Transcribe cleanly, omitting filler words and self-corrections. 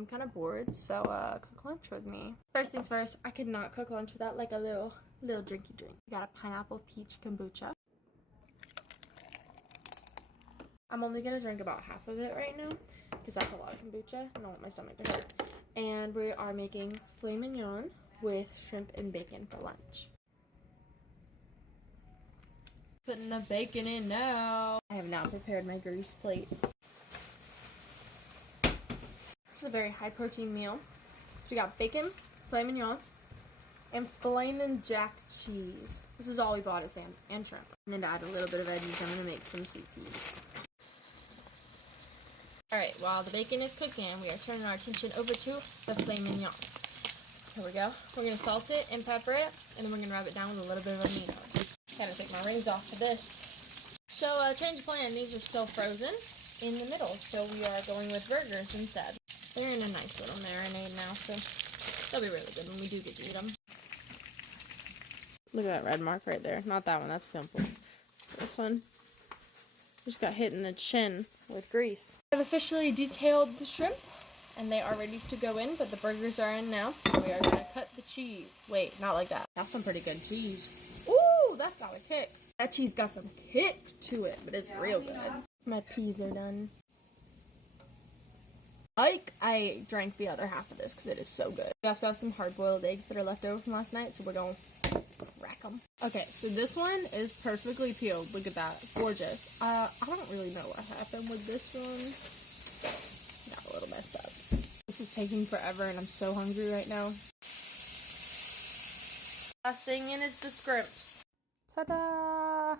I'm kind of bored, so cook lunch with me. First things first, I could not cook lunch without like a little drinky drink. We got a pineapple peach kombucha. I'm only gonna drink about half of it right now because that's a lot of kombucha. I don't want my stomach to hurt. And we are making filet mignon with shrimp and bacon for lunch. Putting the bacon in now. I have now prepared my grease plate. This is a very high protein meal. We got bacon, filet mignon, and flamin' jack cheese. This is all we bought at Sam's, and shrimp. And then to add a little bit of veggies, I'm gonna make some sweet peas. Alright, while the bacon is cooking, we are turning our attention over to the filet mignons. Here we go. We're gonna salt it and pepper it, and then we're gonna rub it down with a little bit of amino. Just kind of take my rings off for this. So, change of plan. These are still frozen in the middle, so we are going with burgers instead. They're in a nice little marinade now, so they'll be really good when we do get to eat them. Look at that red mark right there. Not that one, that's a pimple. This one just got hit in the chin with grease. I've officially detailed the shrimp, and they are ready to go in, but the burgers are in now. We are going to cut the cheese. Wait, not like that. That's some pretty good cheese. Ooh, that's got a kick. That cheese got some kick to it, but it's real good. My peas are done. I drank the other half of this because it is so good. We also have some hard-boiled eggs that are left over from last night, so we're going to rack them. Okay, so this one is perfectly peeled. Look at that. Gorgeous. I don't really know what happened with this one. Got a little messed up. This is taking forever, and I'm so hungry right now. Last thing in is the scrimps. Ta-da!